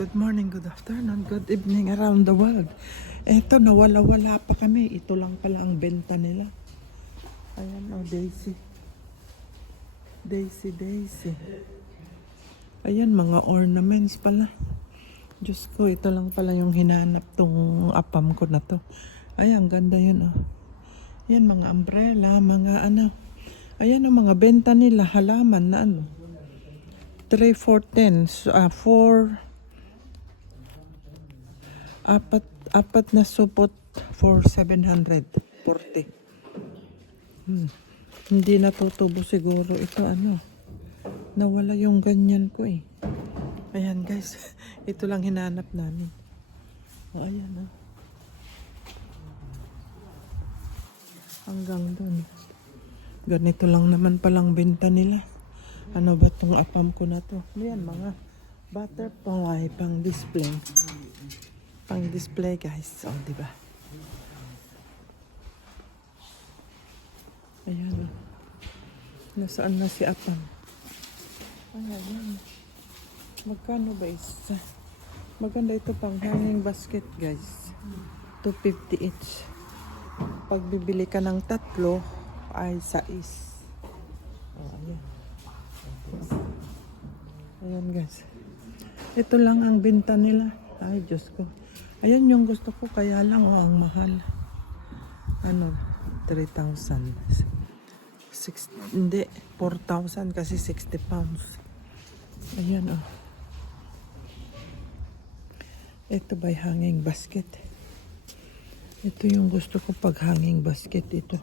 Good morning, good afternoon, good evening around the world. Eto, nawala-wala pa kami. Ito lang pala ang benta nila. Ayan, oh, Daisy. Daisy, Daisy. Ayan, mga ornaments pala. Diyos ko, ito lang pala yung hinanap tong apam ko na to. Ayan, ganda yun, oh. Ayan, mga umbrella, mga ano. Ayan, ang mga benta nila, halaman na ano. 3, 4, 10, so, ah, 4, apat, apat na supot for 740. Hmm. Hindi natutubo siguro ito ano. Nawala yung ganyan ko eh. Ayan guys, ito lang hinanap namin. Oh, ayan oh. Hanggang dun. Ganito lang naman palang benta nila. Ano ba itong apam ko na to? Ayan mga butterfly pang display. Pang display guys. O, oh, di ba? Ayan. Nasaan na si apam? Ayan, ayan. Magkano ba isa? Maganda ito pang hanging basket guys. 250 each. Pag bibili ka ng tatlo, ay sais. Oh, ayan. Ayan guys. Ito lang ang binta nila. Ay, Diyos ko. Ayan yung gusto ko. Kaya lang, oh, ang mahal. Ano? 3,000. Six, hindi, 4,000 kasi 60 pounds. Ayan, oh. Ito ba hanging basket? Ito yung gusto ko pag hanging basket ito.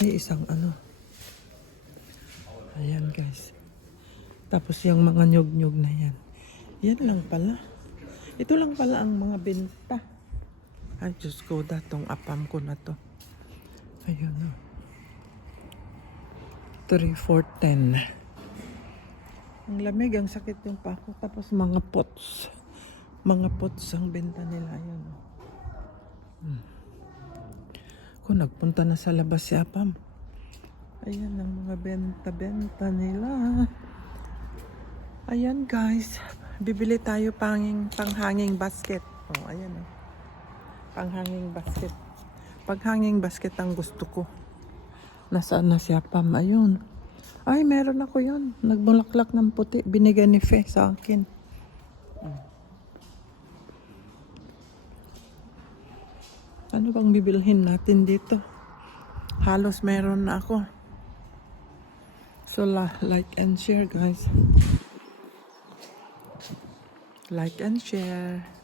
May isang ano. Ayan guys. Tapos yung mga nyug-nyug na yan. Yan lang pala. Ito lang pala ang mga benta. Ay, Diyos ko, datong apam ko na to. Ayun o. 3, 4, 10. Ang lamig, ang sakit yung pako. Tapos mga pots. Mga pots ang benta nila. Ayun o. Hmm. Kung nagpunta na sa labas si Apam. Ayan ang mga benta-benta nila. Ayan guys, bibili tayo panging panghanging basket. Oh, ayan oh. Panghanging basket. Paghanging basket ang gusto ko. Nasaan na si Apam? Ayun. Ay, meron ako yun. Nagbulaklak ng puti. Binigay ni Fe sa akin. Hmm. Ano bang bibilhin natin dito? Halos meron na ako. So, like and share, guys. Like and share.